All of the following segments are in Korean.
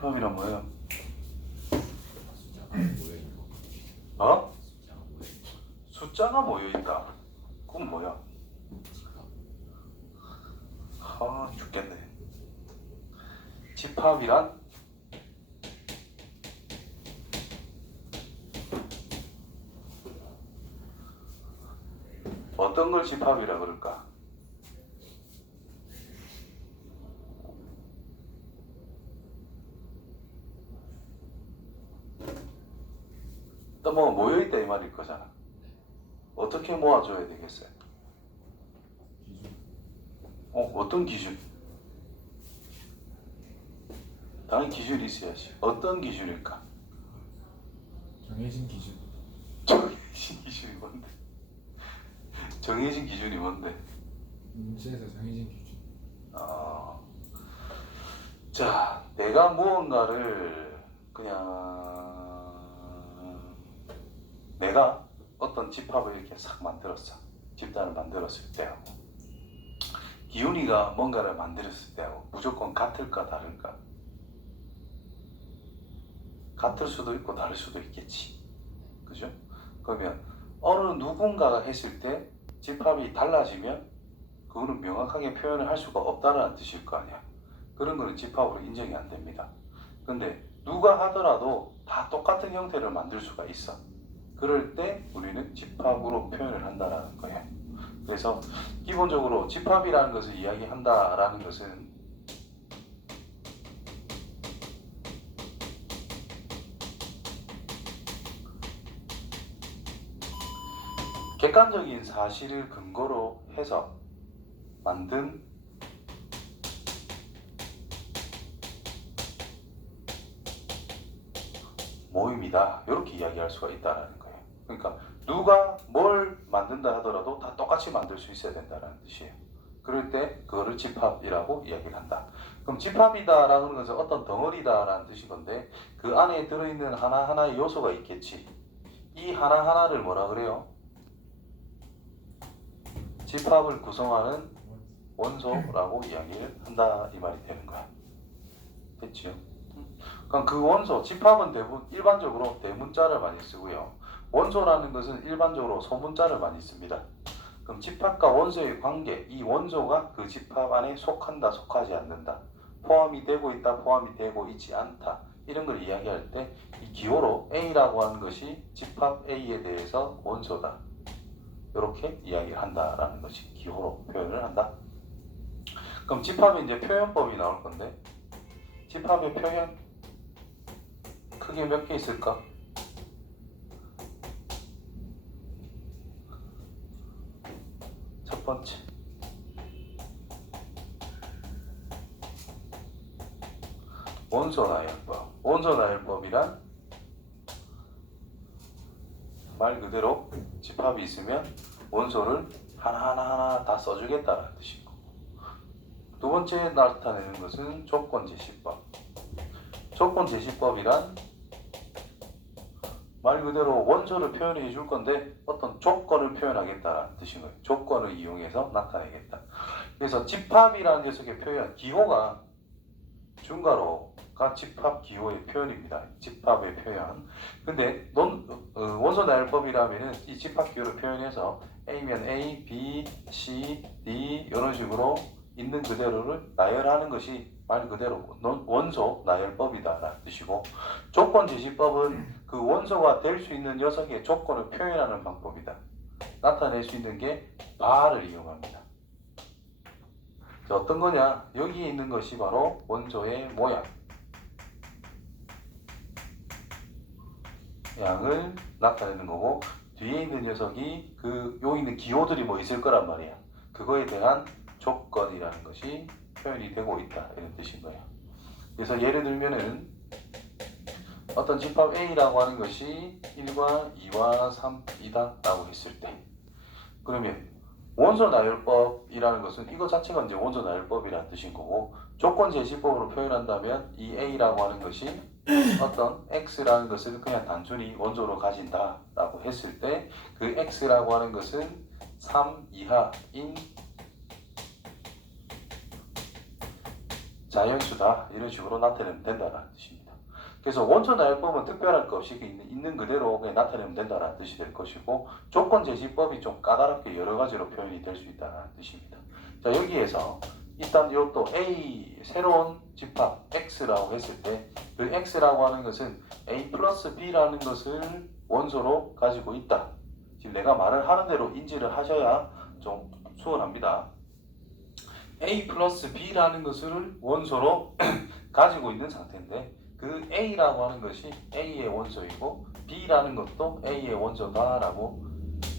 집합이란 뭐예요? 숫자가 모여있고 어? 숫자가 모여있고 숫자가 모여있다. 그건 뭐야? 집합. 아 죽겠네. 집합이란 어떤 걸 집합이라 그럴까? 또 뭐 모여있다 이 말일 거잖아. 어떻게 모아줘야 되겠어요? 기준. 어떤 기준? 당연히 기준이 있어야지. 어떤 기준일까? 정해진 기준. 정해진 기준이 뭔데? 정해진 기준이 뭔데? 문제에서 정해진 기준. 자, 내가 무언가를 그냥 내가 어떤 집합을 이렇게 싹 만들었어. 집단을 만들었을 때하고 기훈이가 뭔가를 만들었을 때하고 무조건 같을까 다를까? 같을 수도 있고 다를 수도 있겠지. 그죠? 그러면 어느 누군가가 했을 때 집합이 달라지면 그거는 명확하게 표현을 할 수가 없다는 뜻일 거 아니야. 그런 거는 집합으로 인정이 안 됩니다. 근데 누가 하더라도 다 똑같은 형태를 만들 수가 있어. 그럴 때 우리는 집합으로 표현을 한다는 거예요. 그래서 기본적으로 집합이라는 것을 이야기한다라는 것은 객관적인 사실을 근거로 해서 만든 모임이다. 이렇게 이야기할 수가 있다는 거예요. 그러니까 누가 뭘 만든다 하더라도 다 똑같이 만들 수 있어야 된다는 뜻이에요. 그럴 때 그거를 집합이라고 이야기를 한다. 그럼 집합이다라는 것은 어떤 덩어리다라는 뜻이건데 그 안에 들어있는 하나하나의 요소가 있겠지. 이 하나하나를 뭐라 그래요? 집합을 구성하는 원소라고 이야기를 한다 이 말이 되는 거야. 됐지요? 그럼 그 원소, 집합은 대부분 일반적으로 대문자를 많이 쓰고요. 원소라는 것은 일반적으로 소문자를 많이 씁니다. 그럼 집합과 원소의 관계, 이 원소가 그 집합 안에 속한다, 속하지 않는다, 포함이 되고 있다, 포함이 되고 있지 않다, 이런 걸 이야기할 때 이 기호로 A라고 하는 것이 집합 A에 대해서 원소다. 이렇게 이야기를 한다라는 것이 기호로 표현을 한다. 그럼 집합에 이제 표현법이 나올 건데 집합의 표현 크게 몇 개 있을까? 첫 번째 원소 나열법. 원소 나열법이란 말 그대로 집합이 있으면 원소를 하나하나 다 써주겠다는 뜻이고, 두 번째 나타내는 것은 조건제시법. 조건제시법이란 말 그대로 원소를 표현해 줄 건데 어떤 조건을 표현하겠다는 뜻인 거예요. 조건을 이용해서 나타내겠다. 그래서 집합이라는 녀석의 표현, 기호가 중괄호가 집합 기호의 표현입니다. 집합의 표현. 근데 원소 나열법이라면은 이 집합 기호를 표현해서 A면 A, B, C, D 이런 식으로 있는 그대로를 나열하는 것이 말 그대로 원소 나열법이다라는 뜻이고, 조건제시법은 그 원소가 될 수 있는 녀석의 조건을 표현하는 방법이다. 나타낼 수 있는 게 바를 이용합니다. 어떤 거냐? 여기에 있는 것이 바로 원소의 모양, 양을 나타내는 거고, 뒤에 있는 녀석이 요 있는 기호들이 뭐 있을 거란 말이야. 그거에 대한 조건이라는 것이 표현이 되고 있다 이런 뜻인 거예요. 그래서 예를 들면은 어떤 집합 A라고 하는 것이 1과 2와 3이다 라고 했을 때, 그러면 원소 나열법이라는 것은 이거 자체가 이제 원소 나열법이라는 뜻인 거고, 조건 제시법으로 표현한다면 이 A라고 하는 것이 어떤 X라는 것을 그냥 단순히 원소로 가진다 라고 했을 때 그 X라고 하는 것은 3 이하인 자연수다 이런 식으로 나타내면 된다는 뜻입니다. 그래서 원초 나열법은 특별할 것 없이 있는 그대로 그냥 나타내면 된다는 뜻이 될 것이고 조건 제시법이 좀 까다롭게 여러 가지로 표현이 될 수 있다는 뜻입니다. 자, 여기에서 일단 이것도 A 새로운 집합 X라고 했을 때 그 X라고 하는 것은 A 플러스 B라는 것을 원소로 가지고 있다. 지금 내가 말을 하는 대로 인지를 하셔야 좀 수월합니다. A 플러스 B라는 것을 원소로 가지고 있는 상태인데 그 A라고 하는 것이 A의 원소이고 B라는 것도 A의 원소다라고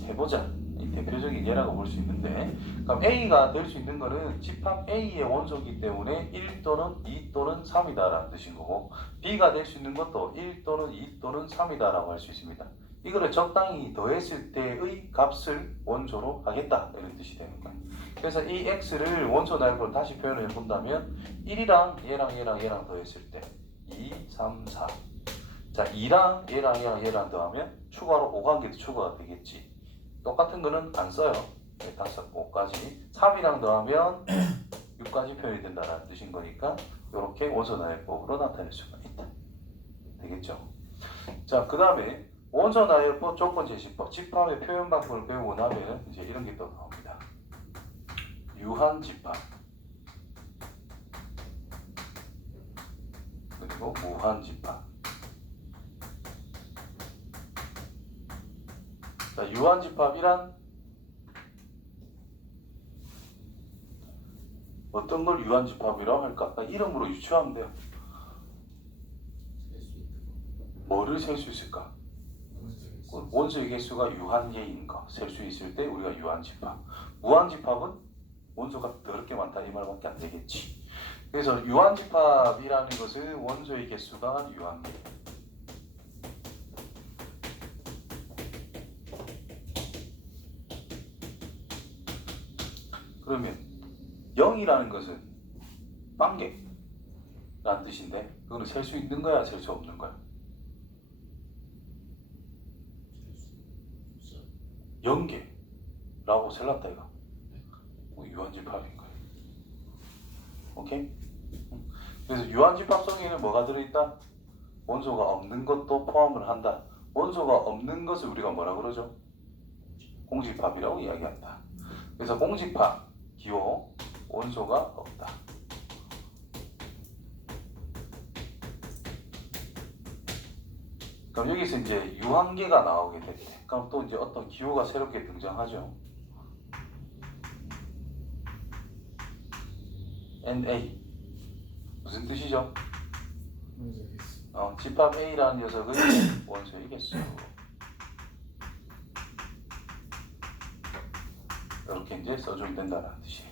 해보자. 이 대표적인 예라고 볼 수 있는데 그럼 A가 될 수 있는 것은 집합 A의 원소이기 때문에 1 또는 2 또는 3이다라는 뜻인 거고 B가 될 수 있는 것도 1 또는 2 또는 3이다라고 할 수 있습니다. 이거를 적당히 더했을 때의 값을 원소로 하겠다 이런 뜻이 되는 거예요. 그래서 이 x를 원소 나열법으로 다시 표현을 해본다면 1이랑 얘랑 더했을 때 2, 3, 4. 자, 2랑 얘랑 더하면 추가로 5관계도 추가가 되겠지. 똑같은 거는 안 써요. 5까지. 3이랑 더하면 6까지 표현이 된다는 뜻인 거니까 이렇게 원소 나열법으로 나타낼 수가 있다. 되겠죠? 자, 그 다음에 원소 나열법, 조건 제시법, 집합의 표현 방법을 배우고 나면 이제 이런 게 또 나옵니다. 유한 집합 그리고 무한 집합. 자, 유한 집합이란 어떤 걸 유한 집합이라고 할까? 이름으로 유추하면 돼요. 뭐를 셀 수 있을까? 원소의 개수가 유한계인 거 셀 수 있을 때 우리가 유한 집합. 무한 집합은 원소가 더럽게 많다 이 말밖에 안 되겠지. 그래서 유한 집합이라는 것은 원소의 개수가 유한계. 그러면 0이라는 것은 빵개라는 뜻인데 그거는 셀 수 있는 거야, 셀 수 없는 거야? 0개라고 셀랐다 이거. 유한집합인 거예요. 오케이? 그래서 유한집합 속에는 뭐가 들어있다? 원소가 없는 것도 포함을 한다. 원소가 없는 것을 우리가 뭐라 그러죠? 공집합이라고 이야기한다. 그래서 공집합, 기호, 원소가 없다. 그럼 여기서 이제 유한계가 나오게 될 때, 그럼 또 이제 어떤 기호가 새롭게 등장하죠. NA 무슨 뜻이죠? 원소의 개수. 집합 A라는 녀석은 원소의 개수. 이렇게 이제 써주면 된다는 뜻이에요.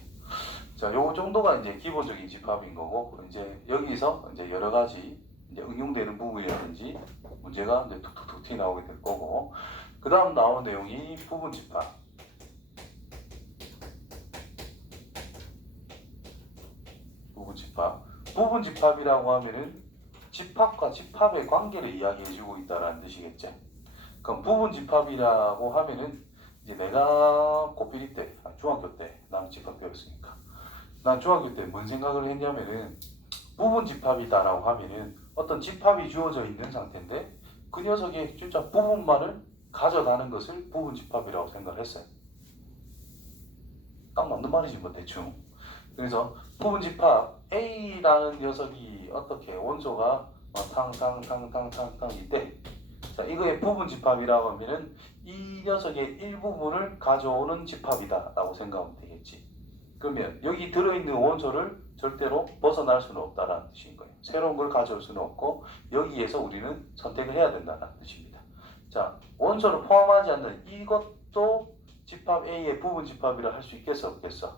자, 요거 정도가 이제 기본적인 집합인 거고 이제 여기서 이제 여러 가지 이제 응용되는 부분이라든지 문제가 이제 툭툭툭 튀어 나오게 될 거고 그 다음 나오는 내용이 부분 집합. 부분 집합이라고 하면은 집합과 집합의 관계를 이야기해주고 있다라는 뜻이겠죠. 그럼 부분 집합이라고 하면은 이제 내가 고필이 때, 중학교 때 나는 집합 배웠으니까 난 중학교 때 뭔 생각을 했냐면은 부분 집합이다라고 하면은 어떤 집합이 주어져 있는 상태인데 그 녀석의 진짜 부분만을 가져가는 것을 부분 집합이라고 생각을 했어요. 딱 맞는 말이지 뭐 대충. 그래서 부분 집합 A라는 녀석이 어떻게 원소가 탕탕탕탕탕탕 이때 자 이거의 부분 집합이라고 하면은 이 녀석의 일부분을 가져오는 집합이다 라고 생각하면 되겠지. 그러면 여기 들어있는 원소를 절대로 벗어날 수는 없다라는 뜻인 거예요. 새로운 걸 가져올 수는 없고 여기에서 우리는 선택을 해야 된다는 뜻입니다. 자, 원소를 포함하지 않는 이것도 집합 A의 부분 집합이라 할 수 있겠어 없겠어?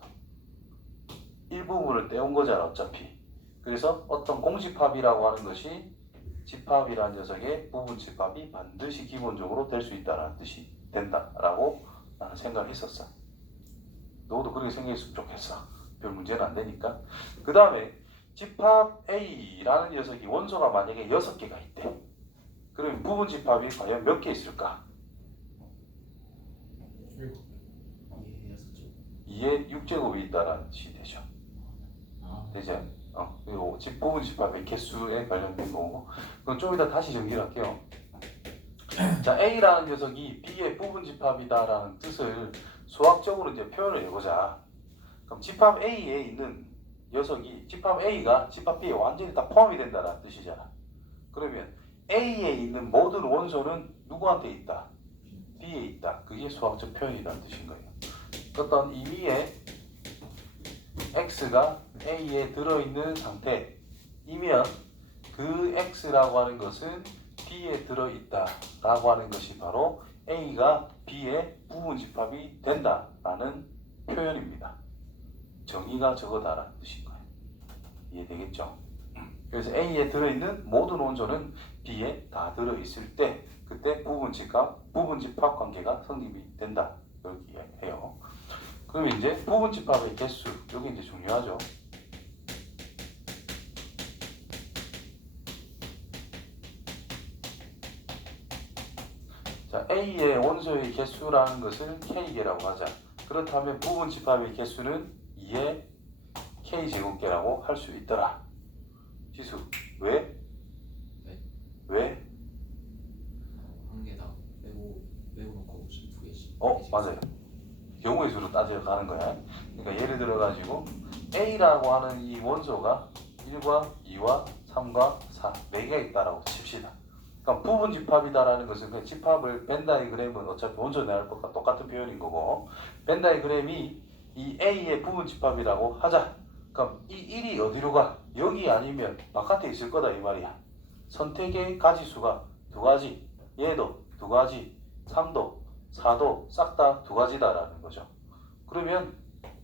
일부분을 떼온 거잖아 어차피. 그래서 어떤 공집합이라고 하는 것이 집합이라는 녀석의 부분 집합이 반드시 기본적으로 될 수 있다는 뜻이 된다라고 나는 생각을 했었어. 너도 그렇게 생각했으면 좋겠어. 별 문제는 안 되니까. 그 다음에 집합 A라는 녀석이 원소가 만약에 6개가 있대. 그럼 부분 집합이 과연 몇 개 있을까? 2의 6제곱이 있다는 뜻이 되죠. 되죠? 그리고 부분 집합의 개수에 관련된 거고, 그건 좀 이따 다시 정리를 할게요. 자, A라는 녀석이 B의 부분 집합이다라는 뜻을 수학적으로 이제 표현을 해보자. 그럼 집합 A에 있는 녀석이 집합 A가 집합 B에 완전히 다 포함이 된다는 뜻이잖아. 그러면 A에 있는 모든 원소는 누구한테 있다? B에 있다. 그게 수학적 표현이라는 뜻인 거예요. 어떤 임의의 X가 A에 들어있는 상태이면 그 X라고 하는 것은 B에 들어있다라고 하는 것이 바로 A가 B의 부분 집합이 된다라는 표현입니다. 정의가 저거다라는 뜻인 거예요. 이해되겠죠? 그래서 A에 들어있는 모든 원소는 B에 다 들어있을 때 그때 부분 집합 관계가 성립이 된다. 이렇게 해요. 그러면 이제 부분 집합의 개수, 여기 이제 중요하죠. 자, A의 원소의 개수라는 것을 K개라고 하자. 그렇다면 부분 집합의 개수는 2의 K제곱개라고 할 수 있더라. 지수, 왜? 네. 왜? 한 개 다 빼고 놓고 2개씩. 맞아요. 경우의 수로 따져가는 거야. 그러니까 예를 들어 가지고 A라고 하는 이 원소가 1과 2와 3과 4, 4개가 있다라고 칩시다. 그러니까 부분 집합이다라는 것은 그 집합을 벤 다이그램은 어차피 원소 내할 것과 똑같은 표현인 거고, 벤 다이그램이 이 A의 부분 집합이라고 하자. 그럼 이 1이 어디로 가? 여기 아니면 바깥에 있을 거다 이 말이야. 선택의 가지수가 두 가지, 얘도 두 가지, 3도, 4도 싹 다 두 가지다라는 거죠. 그러면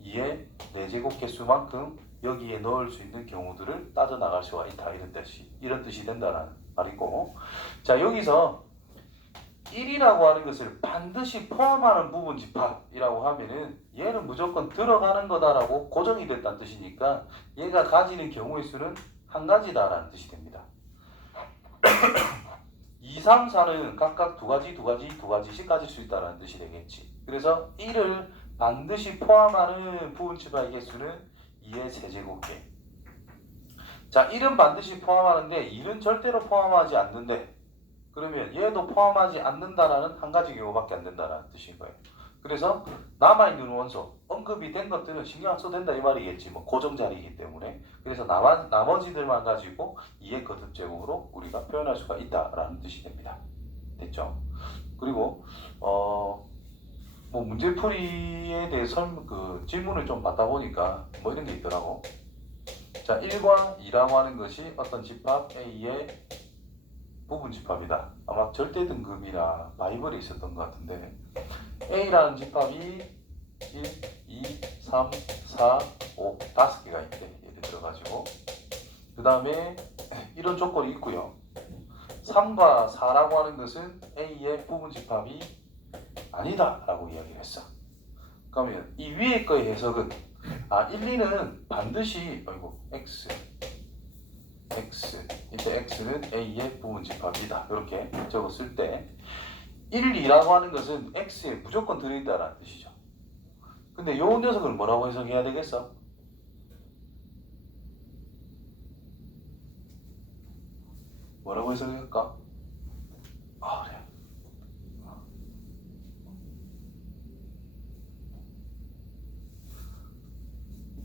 2의 4제곱 개수만큼 여기에 넣을 수 있는 경우들을 따져 나갈 수가 있다. 이런 뜻이 된다라는 말이고, 자, 여기서 1이라고 하는 것을 반드시 포함하는 부분 집합이라고 하면은 얘는 무조건 들어가는 거다라고 고정이 됐다는 뜻이니까 얘가 가지는 경우의 수는 한 가지다라는 뜻이 됩니다. 2, 3, 4는 각각 두 가지씩 가질 수 있다는 뜻이 되겠지. 그래서 1을 반드시 포함하는 부분 집합의 개수는 2의 세제곱개. 자, 1은 반드시 포함하는데 2는 절대로 포함하지 않는데, 그러면 얘도 포함하지 않는다라는 한 가지 경우밖에 안 된다는 뜻인 거예요. 그래서 남아있는 원소, 언급이 된 것들은 신경 안 써도 된다 이 말이겠지. 뭐 고정 자리이기 때문에. 그래서 나머지들만 가지고 2의 거듭제곱으로 우리가 표현할 수가 있다라는 뜻이 됩니다. 됐죠? 그리고 뭐 문제풀이에 대해 질문을 좀 받다 보니까 뭐 이런 게 있더라고. 자, 1과 2라고 하는 것이 어떤 집합 A의 부분 집합이다. 아마 절대 등급이나 바이블에 있었던 것 같은데, A라는 집합이 1, 2, 3, 4, 5, 5개가 있대. 예를 들어가지고. 그 다음에 이런 조건이 있고요. 3과 4라고 하는 것은 A의 부분 집합이 아니다 라고 이야기를 했어. 그러면 이 위에 거의 해석은 1, 2는 반드시 X 이때 X는 A의 부분 집합이다 이렇게 적었을 때 1, 2라고 하는 것은 X에 무조건 들어있다라는 뜻이죠. 근데 이 녀석을 뭐라고 해석해야 되겠어? 뭐라고 해석할까? 그래.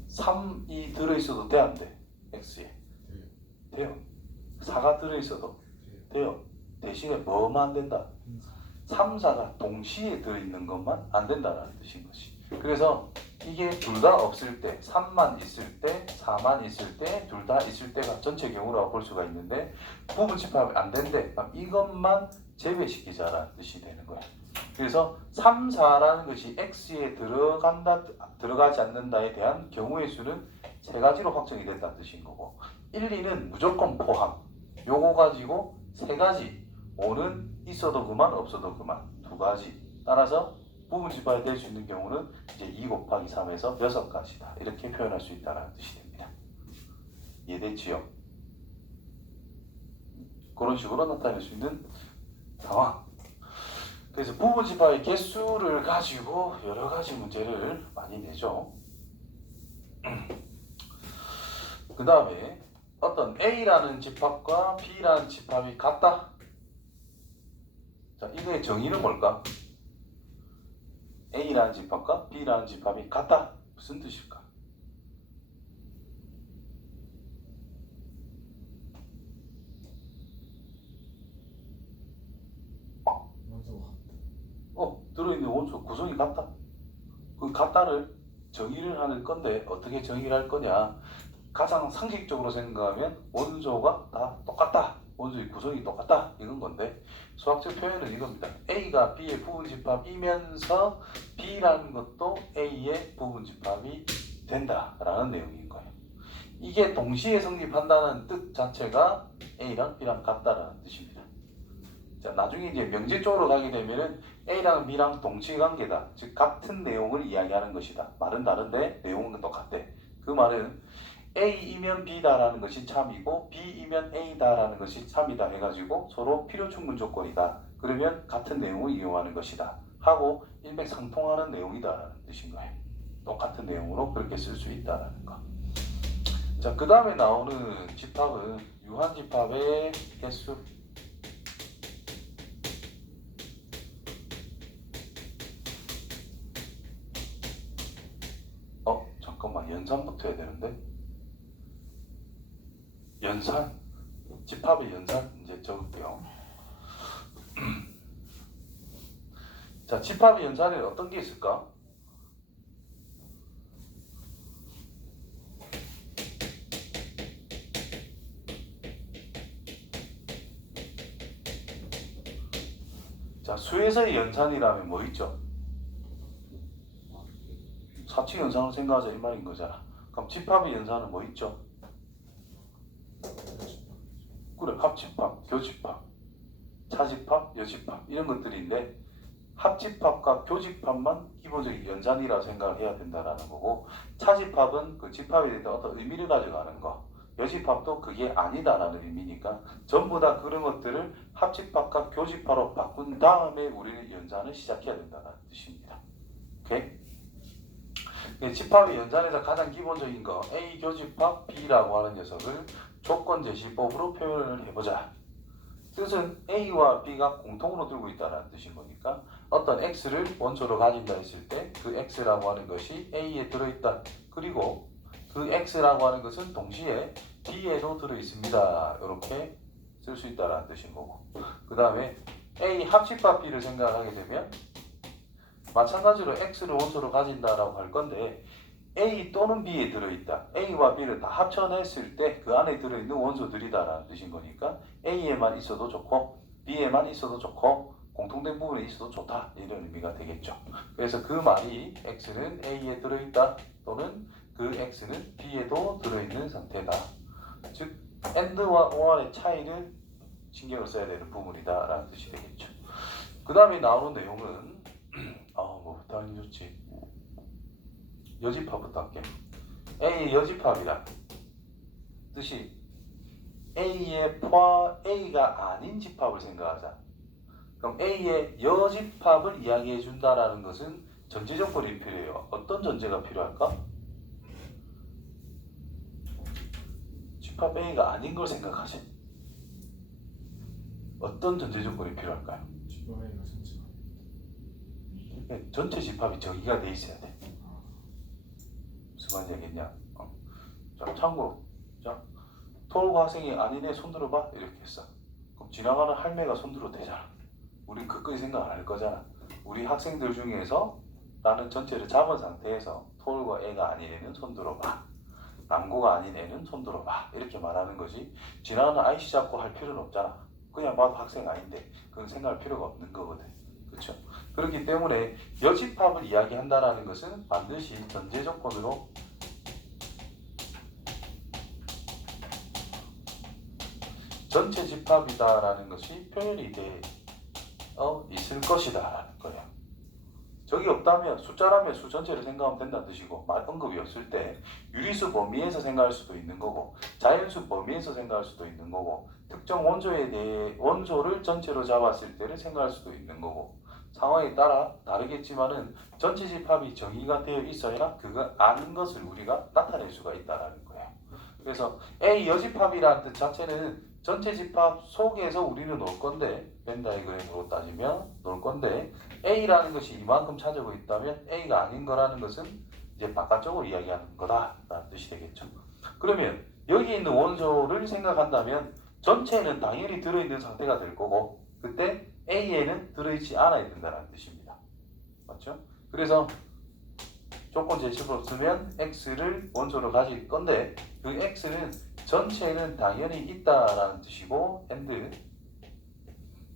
3이 들어있어도 돼, 안 돼? X에. 돼요. 4가 들어있어도 돼요. 대신에 뭐만 안 된다? 3, 4가 동시에 들어있는 것만 안 된다라는 뜻인 것이. 그래서 이게 둘 다 없을 때, 3만 있을 때, 4만 있을 때, 둘 다 있을 때가 전체 경우라고 볼 수가 있는데, 부분 집합이 안 된대. 이것만 제외시키자라는 뜻이 되는 거야. 그래서 3, 4라는 것이 X에 들어가지 않는다에 대한 경우의 수는 세 가지로 확정이 된다는 뜻인 거고, 1, 2는 무조건 포함. 요거 가지고 세 가지. 5는 있어도 그만, 없어도 그만. 두 가지. 따라서 부분 집합이 될 수 있는 경우는 이제 2 곱하기 3에서 6가지다. 이렇게 표현할 수 있다는 뜻이 됩니다. 이해됐지요? 그런 식으로 나타낼 수 있는 상황. 그래서 부분 집합의 개수를 가지고 여러 가지 문제를 많이 내죠. 그 다음에 어떤 A라는 집합과 B라는 집합이 같다. 자, 이거의 정의는 뭘까? A라는 집합과 B라는 집합이 같다. 무슨 뜻일까? 원소가 들어있는 원소 구성이 같다. 그 같다를 정의를 하는 건데 어떻게 정의를 할 거냐? 가장 상식적으로 생각하면 원소가 다 똑같다. 원소의 구성이 똑같다. 이건 건데 수학적 표현은 이겁니다. A가 B의 부분집합이면서 B라는 것도 A의 부분집합이 된다라는 내용인 거예요. 이게 동시에 성립한다는 뜻 자체가 A랑 B랑 같다라는 뜻입니다. 자, 나중에 이제 명제 쪽으로 가게 되면은 A랑 B랑 동치 관계다. 즉 같은 내용을 이야기하는 것이다. 말은 다른데 내용은 똑같대. 그 말은 A이면 B다라는 것이 참이고 B이면 A다라는 것이 참이다 해가지고 서로 필요충분 조건이다. 그러면 같은 내용을 이용하는 것이다. 하고 일맥상통하는 내용이다라는 뜻인 거예요. 똑같은 내용으로 그렇게 쓸 수 있다라는 거. 자, 그 다음에 나오는 집합은 유한집합의 개수. 잠깐만, 연산부터 해야 되는데. 연산, 집합의 연산 이제 적을게요. 자, 집합의 연산에 어떤 게 있을까? 자, 수에서의 연산이라면 뭐 있죠? 사칙 연산을 생각하자 이 말인 거잖아. 그럼 집합의 연산은 뭐 있죠? 그래, 합집합, 교집합, 차집합, 여집합 이런 것들인데 합집합과 교집합만 기본적인 연산이라 생각을 해야 된다라는 거고, 차집합은 그 집합에 대한 어떤 의미를 가져가는 거, 여집합도 그게 아니다라는 의미니까 전부 다 그런 것들을 합집합과 교집합으로 바꾼 다음에 우리는 연산을 시작해야 된다는 뜻입니다. 오케이? 집합의 연산에서 가장 기본적인 거 A 교집합 B라고 하는 녀석을 조건제시법으로 표현을 해보자. 뜻은 A와 B가 공통으로 들고 있다는 뜻인 거니까 어떤 X를 원소로 가진다 했을 때 그 X라고 하는 것이 A에 들어있다. 그리고 그 X라고 하는 것은 동시에 B에도 들어있습니다. 이렇게 쓸 수 있다는 뜻인 거고, 그 다음에 A 합집합 B를 생각하게 되면 마찬가지로 X를 원소로 가진다라고 할 건데 A 또는 B에 들어있다. A와 B를 다 합쳐냈을 때 그 안에 들어있는 원소들이다라는 뜻인 거니까 A에만 있어도 좋고 B에만 있어도 좋고 공통된 부분에 있어도 좋다. 이런 의미가 되겠죠. 그래서 그 말이 X는 A에 들어있다 또는 그 X는 B에도 들어있는 상태다. 즉 AND와 OR의 차이를 신경을 써야 되는 부분이다라는 뜻이 되겠죠. 그 다음에 나오는 내용은 뭐 당연히 좋지. 여집합부터 할게. A의 여집합이란 뜻이 A가 아닌 집합을 생각하자. 그럼 A의 여집합을 이야기해 준다라는 것은 전제 조건이 필요해요. 어떤 전제가 필요할까? 집합 A가 아닌 걸 생각하지. 어떤 전제 조건이 필요할까요? 집합 A가 전체가 전체 집합이 정의가 돼 있어야 돼. 무슨 말인지 알겠냐? 자, 참고로, 자, 토르고 학생이 아니네 손 들어봐 이렇게 했어. 그럼 지나가는 할매가 손 들어도 되잖아. 우린 그까지 생각 안 할 거잖아. 우리 학생들 중에서 라는 전체를 잡은 상태에서 토르고 애가 아닌 애는 손 들어봐, 남고가 아닌 애는 손 들어봐 이렇게 말하는 거지. 지나가는 아이씨 잡고 할 필요는 없잖아. 그냥 봐도 학생 아닌데 그건 생각할 필요가 없는 거거든. 그렇죠? 그렇기 때문에 여집합을 이야기한다라는 것은 반드시 전제 조건으로 전체 집합이다라는 것이 표현이 돼 있을 것이다라는 거예요. 적이 없다면 숫자라면 수 전체를 생각하면 된다는 뜻이고, 말 언급이 없을 때 유리수 범위에서 생각할 수도 있는 거고 자연수 범위에서 생각할 수도 있는 거고 특정 원소에 대해 원소를 전체로 잡았을 때를 생각할 수도 있는 거고 상황에 따라 다르겠지만은 전체 집합이 정의가 되어 있어야 그거 아닌 것을 우리가 나타낼 수가 있다라는 거예요. 그래서 A 여집합이라는 뜻 자체는 전체 집합 속에서 우리는 놓을 건데 벤 다이그램으로 따지면 놓을 건데 A라는 것이 이만큼 차지하고 있다면 A가 아닌 거라는 것은 이제 바깥쪽으로 이야기하는 거다라는 뜻이 되겠죠. 그러면 여기 있는 원소를 생각한다면 전체에는 당연히 들어있는 상태가 될 거고 그때 A에는 들어있지 않아야 된다는 뜻입니다. 맞죠? 그래서 조건 제시법 쓰면 X를 원소로 가질 건데 그 X는 전체에는 당연히 있다라는 뜻이고 and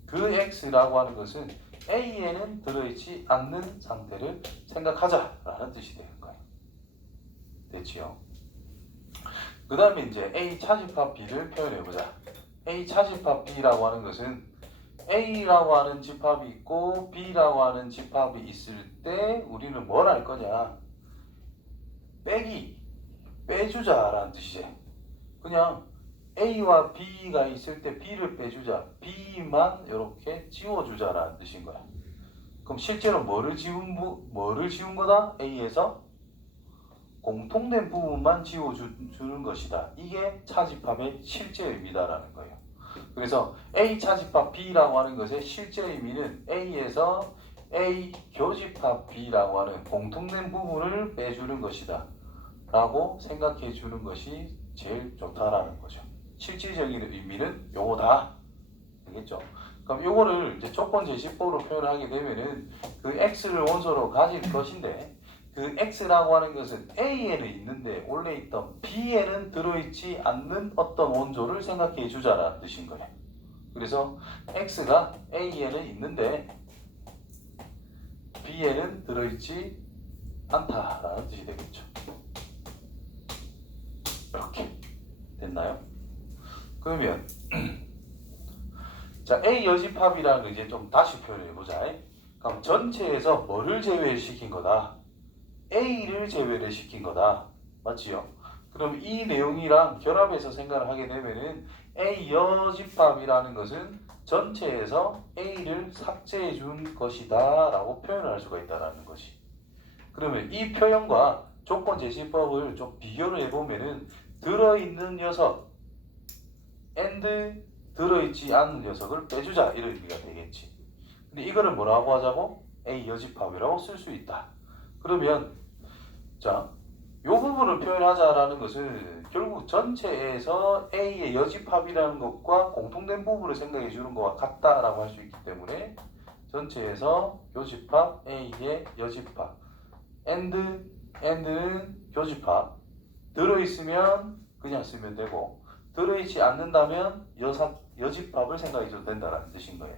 그 X라고 하는 것은 A에는 들어있지 않는 상태를 생각하자라는 뜻이 되는 거예요. 됐지요? 그 다음에 이제 A 차집합 B를 표현해보자. A 차집합 B라고 하는 것은 A라고 하는 집합이 있고 B라고 하는 집합이 있을 때 우리는 뭘 할 거냐? 빼주자라는 뜻이지. 그냥 A와 B가 있을 때 B를 빼주자. B만 이렇게 지워주자라는 뜻인 거야. 그럼 실제로 뭐를 지운 거다? A에서 공통된 부분만 지워주는 것이다. 이게 차집합의 실제 의미다라는 거예요. 그래서 A 차집합 B라고 하는 것의 실제 의미는 A에서 A 교집합 B라고 하는 공통된 부분을 빼주는 것이다. 라고 생각해 주는 것이 제일 좋다라는 거죠. 실질적인 의미는 요거다. 되겠죠? 그럼 요거를 이제 조건 제시법으로 표현하게 되면은 그 X를 원소로 가질 것인데 그 X라고 하는 것은 A에는 있는데 원래 있던 B에는 들어있지 않는 어떤 원소를 생각해 주자라는 뜻인 거예요. 그래서 X가 A에는 있는데 B에는 들어있지 않다라는 뜻이 되겠죠. 이렇게 됐나요? 그러면 자 A 여집합이라는 거 이제 좀 다시 표현해 보자. 그럼 전체에서 뭐를 제외시킨 거다? A를 제외를 시킨 거다. 맞지요? 그럼 이 내용이랑 결합해서 생각을 하게 되면은 A 여집합이라는 것은 전체에서 A를 삭제해 준 것이다 라고 표현을 할 수가 있다는 것이. 그러면 이 표현과 조건 제시법을 좀 비교를 해보면은 들어있는 녀석 and 들어있지 않는 녀석을 빼주자 이런 의미가 되겠지. 근데 이거를 뭐라고 하자고? A 여집합이라고 쓸 수 있다. 그러면 자, 이 부분을 표현하자라는 것은 결국 전체에서 A의 여집합이라는 것과 공통된 부분을 생각해 주는 것과 같다라고 할 수 있기 때문에 전체에서 교집합 A의 여집합 and는 교집합 들어있으면 그냥 쓰면 되고 들어있지 않는다면 여집합을 생각해 줘도 된다는 뜻인 거예요.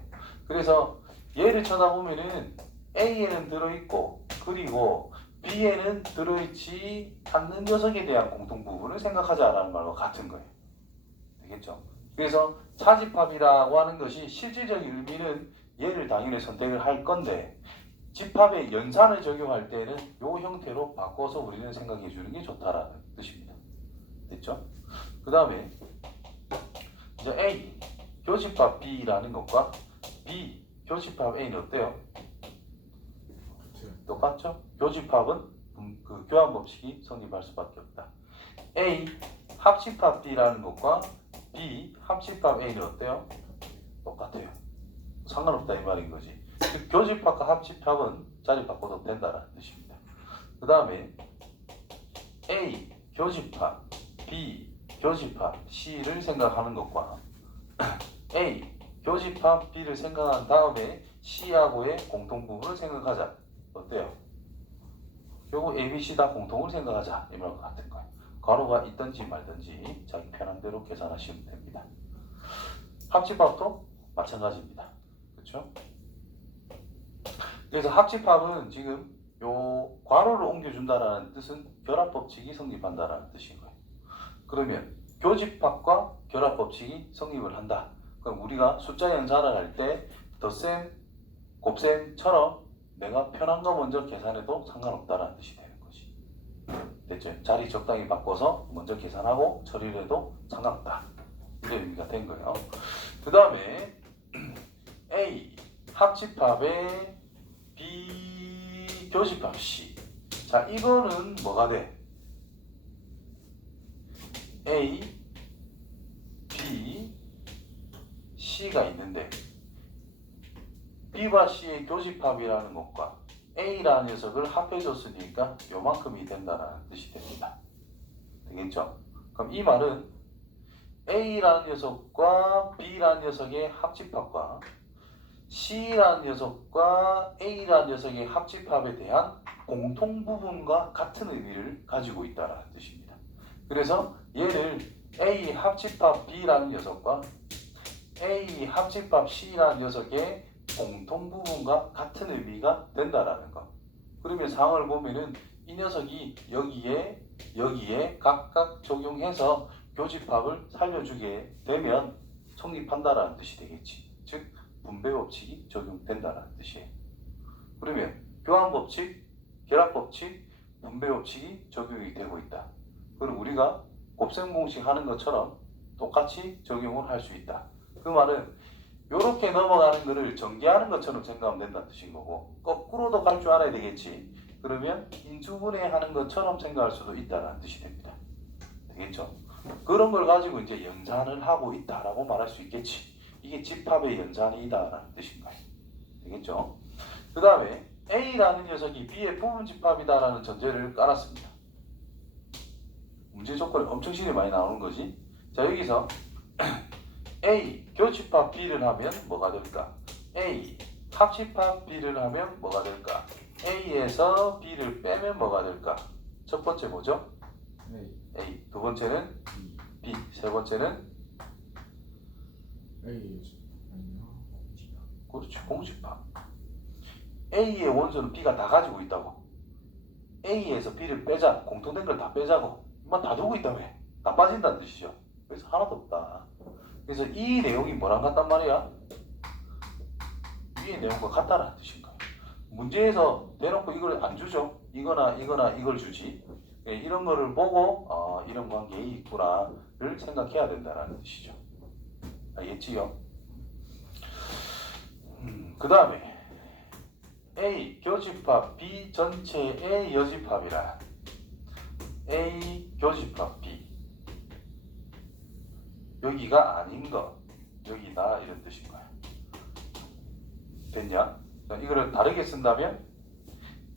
그래서 얘를 쳐다보면은 A에는 들어있고 그리고 B에는 들어있지 않는 녀석에 대한 공통 부분을 생각하자라는 말과 같은 거예요. 되겠죠? 그래서 차집합이라고 하는 것이 실질적인 의미는 얘를 당연히 선택을 할 건데 집합의 연산을 적용할 때는 이 형태로 바꿔서 우리는 생각해 주는 게 좋다라는 뜻입니다. 됐죠? 그 다음에 이제 A 교집합 B라는 것과 B 교집합 A는 어때요? 똑같죠? 교집합은 그 교환 법칙이 성립할 수밖에 없다. A 합집합 B라는 것과 B 합집합 A는 어때요? 똑같아요. 상관없다 이 말인 거지. 즉 교집합과 합집합은 자리 바꿔도 된다는 뜻입니다. 그 다음에 A 교집합 B 교집합 C를 생각하는 것과 A 교집합 B를 생각한 다음에 C하고의 공통 부분을 생각하자. 어때요? 결국 A, B, C 다 공통을 생각하자 이 말과 같은 거예요. 괄호가 있든지 말든지 자기 편한 대로 계산하시면 됩니다. 합집합도 마찬가지입니다. 그렇죠? 그래서 합집합은 지금 요 괄호를 옮겨준다라는 뜻은 결합법칙이 성립한다라는 뜻인 거예요. 그러면 교집합과 결합법칙이 성립을 한다. 그럼 우리가 숫자 연산을 할 때 덧셈, 곱셈처럼 내가 편한 거 먼저 계산해도 상관없다라는 뜻이 되는 거지. 됐죠? 자리 적당히 바꿔서 먼저 계산하고 처리를 해도 상관없다. 이런 의미가 된 거예요. 그 다음에 A 합집합의 B 교집합 C. 자 이거는 뭐가 돼? A, B, C가 있는데 B와 C의 교집합이라는 것과 A라는 녀석을 합해줬으니까 요만큼이 된다는 뜻이 됩니다. 되겠죠? 그럼 이 말은 A라는 녀석과 B라는 녀석의 합집합과 C라는 녀석과 A라는 녀석의 합집합에 대한 공통 부분과 같은 의미를 가지고 있다는 뜻입니다. 그래서 얘를 A 합집합 B라는 녀석과 A 합집합 C라는 녀석의 공통 부분과 같은 의미가 된다라는 것. 그러면 상을 보면은 이 녀석이 여기에 각각 적용해서 교집합을 살려주게 되면 성립한다라는 뜻이 되겠지. 즉 분배 법칙이 적용된다라는 뜻이에요. 그러면 교환 법칙, 결합 법칙, 분배 법칙이 적용이 되고 있다. 그럼 우리가 곱셈 공식 하는 것처럼 똑같이 적용을 할 수 있다. 그 말은 이렇게 넘어가는 것을 전개하는 것처럼 생각하면 된다는 뜻인 거고, 거꾸로도 갈 줄 알아야 되겠지. 그러면 인수분해 하는 것처럼 생각할 수도 있다는 뜻이 됩니다. 되겠죠? 그런 걸 가지고 이제 연산을 하고 있다라고 말할 수 있겠지. 이게 집합의 연산이다라는 뜻인 거예요. 되겠죠? 그 다음에 A라는 녀석이 B의 부분 집합이다라는 전제를 깔았습니다. 문제 조건이 엄청 실이 많이 나오는 거지. 자, 여기서 A 교집합 B를 하면 뭐가 될까? A 합집합 B를 하면 뭐가 될까? A에서 B를 빼면 뭐가 될까? 첫 번째 뭐죠? A. 두 번째는 B. 세 번째는 A죠. 아니요. 그렇지, 공집합. A의 원소는 B가 다 가지고 있다고. A에서 B를 빼자. 공통된 걸 다 빼자고. 이만 다 두고 있다며. 다 빠진다는 뜻이죠. 그래서 하나도 없다. 그래서 이 내용이 뭐랑 같단 말이야? 위의 내용과 같다라는 뜻인 거야. 문제에서 대놓고 이걸 안 주죠. 이거나 이걸 주지. 이런 거를 보고 이런 관계에 있구나를 생각해야 된다는 뜻이죠. 알겠지요? 그 다음에 A 교집합 B 전체의 여집합이라. A 교집합 B 여기가 아닌 것 여기다 이런 뜻인 거야. 됐냐? 이거를 다르게 쓴다면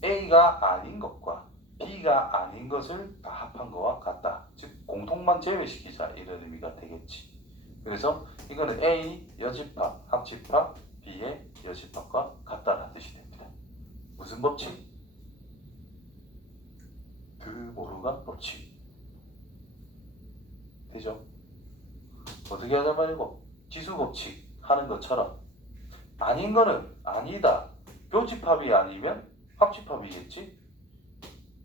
A가 아닌 것과 B가 아닌 것을 다 합한 것과 같다. 즉 공통만 제외시키자 이런 의미가 되겠지. 그래서 이거는 A 여집합 합집합 B의 여집합과 같다는 뜻이 됩니다. 무슨 법칙? 드모르간 법칙. 되죠? 어떻게 하자 말이고 지수 법칙 하는 것처럼 아닌 거는 아니다. 교집합이 아니면 합집합이겠지?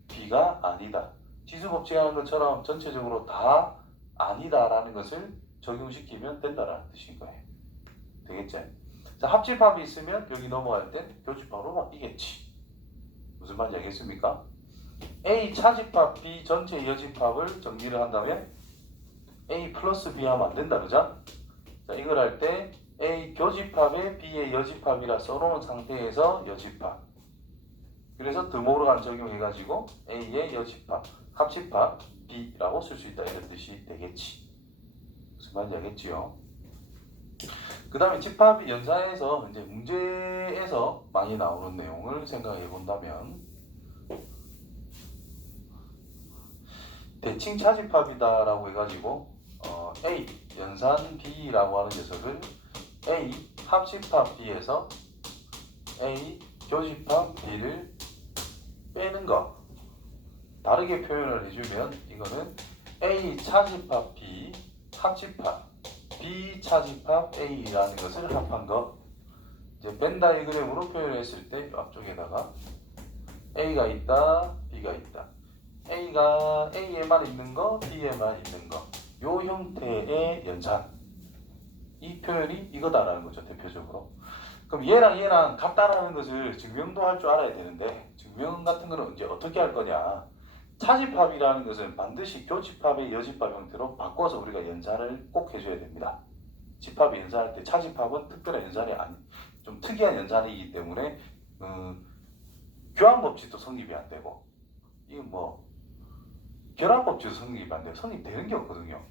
B가 아니다. 지수 법칙 하는 것처럼 전체적으로 다 아니다라는 것을 적용시키면 된다라는 뜻인 거예요. 되겠지? 자, 합집합이 있으면 여기 넘어갈 땐 교집합으로 바뀌겠지. 무슨 말인지 알겠습니까? A 차집합 B 전체 여집합을 정리를 한다면 A 플러스 B 하면 안 된다, 그죠? 자, 이걸 할 때 A 교집합에 B의 여집합이라 써놓은 상태에서 여집합. 그래서 드모르간 적용해가지고 A의 여집합, 합집합 B라고 쓸 수 있다 이런 뜻이 되겠지. 무슨 말인지 알겠지요? 그 다음에 집합이 연산에서 이제 문제에서 많이 나오는 내용을 생각해 본다면 대칭 차집합이다라고 해가지고 A 연산 B라고 하는 녀석을 A 합집합 B에서 A 교집합 B를 빼는 거 다르게 표현을 해주면 이거는 A 차집합 B 합집합 B 차집합 A라는 것을 합한 거. 이제 벤 다이그램으로 표현했을 때 앞쪽에다가 A가 있다 B가 있다 A가 A에만 있는 거 B에만 있는 거 요 형태의 연산 이 표현이 이거다라는 거죠. 대표적으로. 그럼 얘랑 같다라는 것을 증명도 할 줄 알아야 되는데 증명 같은 거는 이제 어떻게 할 거냐. 차집합이라는 것은 반드시 교집합의 여집합 형태로 바꿔서 우리가 연산을 꼭 해줘야 됩니다. 집합 연산할 때 차집합은 특별한 연산이 좀 특이한 연산이기 때문에 교환 법칙도 성립이 안 되고 이건 뭐 결합법칙 성립이 안 돼요. 성립되는 게 없거든요.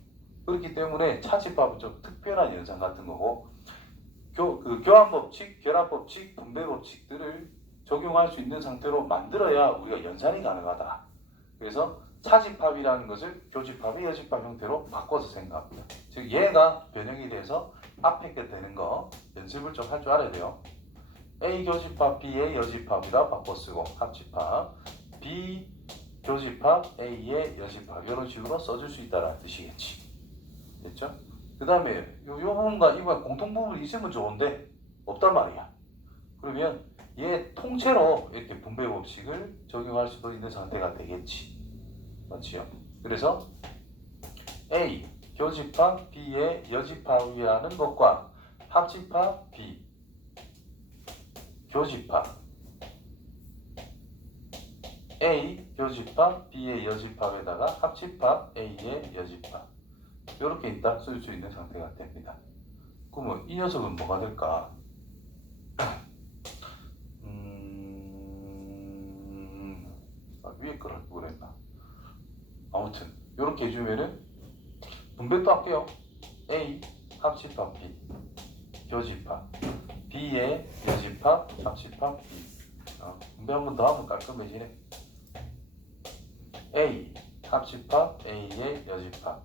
그렇기 때문에 차집합은 좀 특별한 현상 같은 거고 교환법칙, 결합법칙, 분배법칙들을 적용할 수 있는 상태로 만들어야 우리가 연산이 가능하다. 그래서 차집합이라는 것을 교집합의 여집합 형태로 바꿔서 생각합니다. 즉 얘가 변형이 돼서 앞에 게 되는 거 연습을 좀 할 줄 알아야 돼요. A 교집합 B의 여집합이라 바꿔 쓰고 합집합, B 교집합 A의 여집합 이런 식으로 써줄 수 있다는 뜻이겠지. 됐죠? 그 다음에 요 부분과 이거 공통 부분이 있으면 좋은데 없단 말이야. 그러면 얘 통째로 이렇게 분배 법칙을 적용할 수도 있는 상태가 되겠지. 맞지요? 그래서 A 교집합 B의 여집합이라는 것과 합집합 B 교집합 A 교집합 B의 여집합에다가 합집합 A의 여집합 이렇게 일단 쓸 수 있는 상태가 됩니다. 그러면 이 녀석은 뭐가 될까? 위에 거를 그랬나? 아무튼 이렇게 해주면은 분배도 할게요. A 합집합 B 교집합 B의 여집합 합집합 B 분배 한 번 더 하면 깔끔해지네. A 합집합 A의 여집합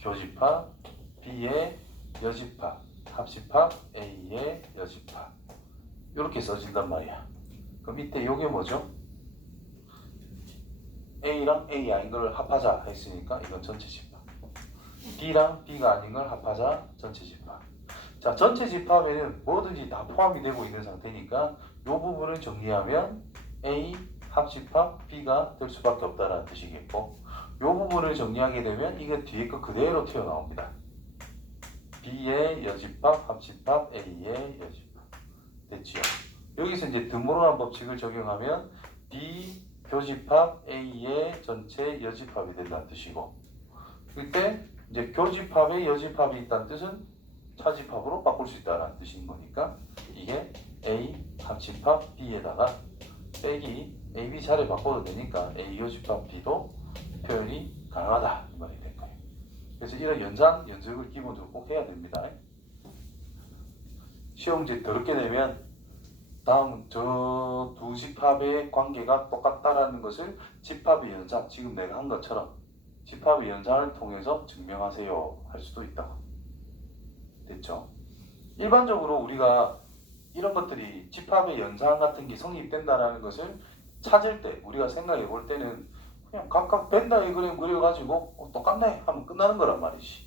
교집합 B의 여집합 합집합 A의 여집합 이렇게 써진단 말이야. 그럼 이때 이게 뭐죠? A랑 A 아닌 걸 합하자 했으니까 이건 전체 집합. B랑 B가 아닌 걸 합하자 전체 집합. 자, 전체 집합에는 뭐든지 다 포함이 되고 있는 상태니까 이 부분을 정리하면 A 합집합 B가 될 수밖에 없다는 뜻이겠고 이 부분을 정리하게 되면 이게 뒤에 거 그대로 튀어나옵니다. B의 여집합 합집합 A의 여집합. 됐지요? 여기서 이제 드모르간 법칙을 적용하면 B 교집합 A의 전체 여집합이 된다는 뜻이고 그때 이제 교집합의 여집합이 있다는 뜻은 차집합으로 바꿀 수 있다는 뜻인 거니까 이게 A 합집합 B에다가 빼기 AB 자리 바꿔도 되니까 A 교집합 B도 표현이 가능하다 이 말이 될 거예요. 그래서 이런 연산 연습을 기본적으로 꼭 해야 됩니다. 시험지 더럽게 내면 다음 저 두 집합의 관계가 똑같다라는 것을 집합의 연산 지금 내가 한 것처럼 집합의 연산을 통해서 증명하세요 할 수도 있다고. 됐죠? 일반적으로 우리가 이런 것들이 집합의 연산 같은 게 성립된다라는 것을 찾을 때 우리가 생각해 볼 때는 그냥 각각 벤 다이그램 그려가지고 똑같네 하면 끝나는 거란 말이지.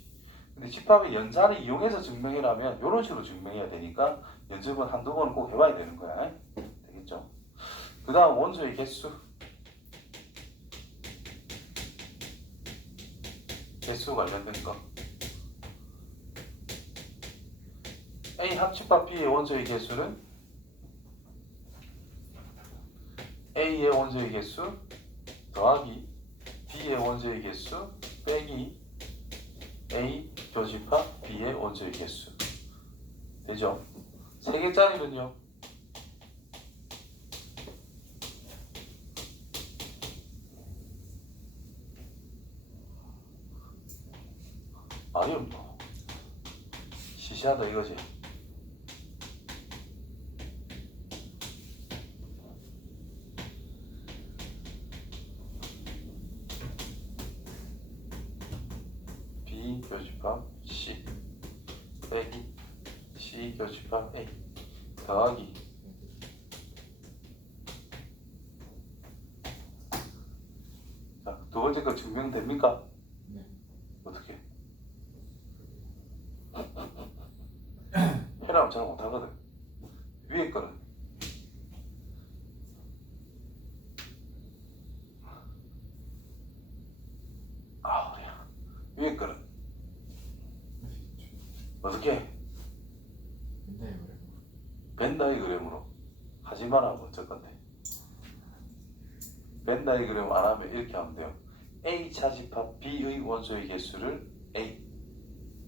근데 집합의 연산을 이용해서 증명이라면 이런 식으로 증명해야 되니까 연습은 한두 번은 꼭 해봐야 되는 거야. 되겠죠? 그 다음 원소의 개수. 개수 관련된 거. A 합집합 B의 원소의 개수는 A의 원소의 개수 더하기 B의 원소의 개수 빼기 A 교집합 B의 원소의 개수. 되죠? 3개짜리는요. 아니 뭐 시시하다 이거지. B 교집합 C 빼기 C 교집합 A 더하기 자, 두 번째 거 증명됩니까? 네. 어떻게? 해라면 잘 못하거든. 위에 거는 아우야 위에 거는 어떻게? 벤 다이그램으로 하지 말라고 어쩔 건데. 벤 다이그램 안 하면 이렇게 하면 돼요. A 차집합 B의 원소의 개수를 A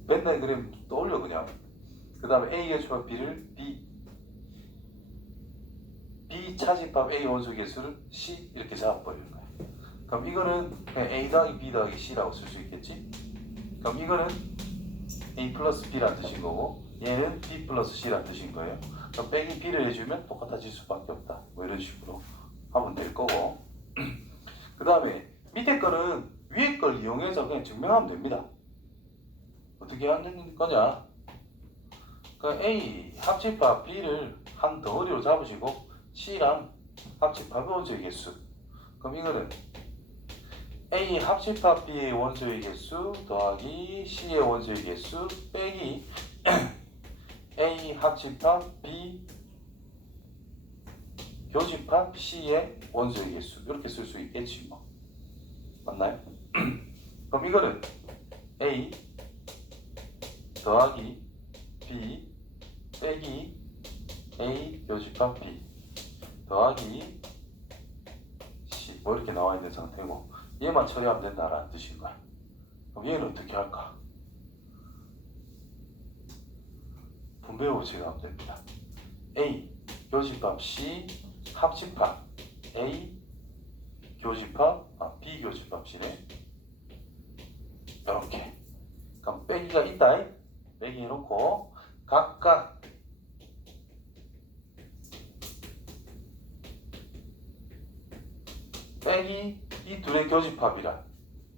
벤 다이그램 떠올려 그냥. 그 다음에 A의 조합 B를 B B 차집합 A 원소 개수를 C 이렇게 잡아버리는 거예요. 그럼 이거는 그냥 A 더하기 B 더하기 C라고 쓸 수 있겠지? 그럼 이거는 A 플러스 B란 뜻인 거고 얘는 B 플러스 C란 뜻인 거예요. 그럼 빼기 B를 해주면 똑같아질 수밖에 없다. 뭐 이런 식으로 하면 될 거고 그 다음에 밑에 거는 위에 걸 이용해서 그냥 증명하면 됩니다. 어떻게 하는 거냐? 그러니까 A 합집합 B를 한 덩어리로 잡으시고 C랑 합집합의 원소의 개수. 그럼 이거는 A 합집합 B의 원소의 개수 더하기 C의 원소의 개수 빼기 A 합집합 B 교집합 C의 원소의 개수 이렇게 쓸 수 있겠지 뭐. 맞나요? 그럼 이거는 A 더하기 B 빼기 A 교집합 B 더하기 C 뭐 이렇게 나와 있는 상태고 얘만 처리하면 된다라는 뜻인 거야. 그럼 얘는 어떻게 할까? 분배 법칙을 하면 됩니다. A 교집합 C 합집합 A 교집합 B 교집합 C네. 이렇게. 그럼 빼기가 있다. 빼기 해놓고 각각 빼기 이 둘의 교집합이라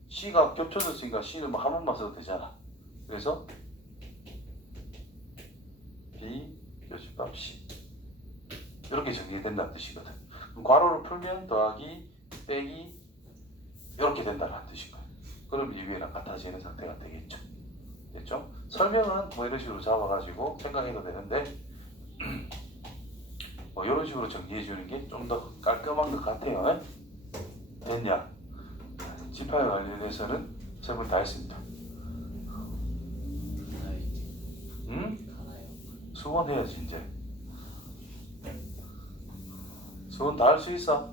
C가 겹쳐졌으니까 C는 뭐 한 번만 써도 되잖아. 그래서 B 교집합 C 이렇게 정리된다는 뜻이거든. 그럼 괄호를 풀면 더하기 빼기 이렇게 된다는 뜻인 거예요. 그럼 이 위에랑 같아지는 상태가 되겠죠. 됐죠? 설명은 뭐 이런 식으로 잡아가지고 생각해도 되는데 뭐 이런 식으로 정리해 주는 게 좀 더 깔끔한 것 같아요. 됐냐? 집합에 관련해서는 설명 다 했습니다. 가나요 이제? 응? 가나요? 수원해야지 이제. 수원 다 할 수 있어?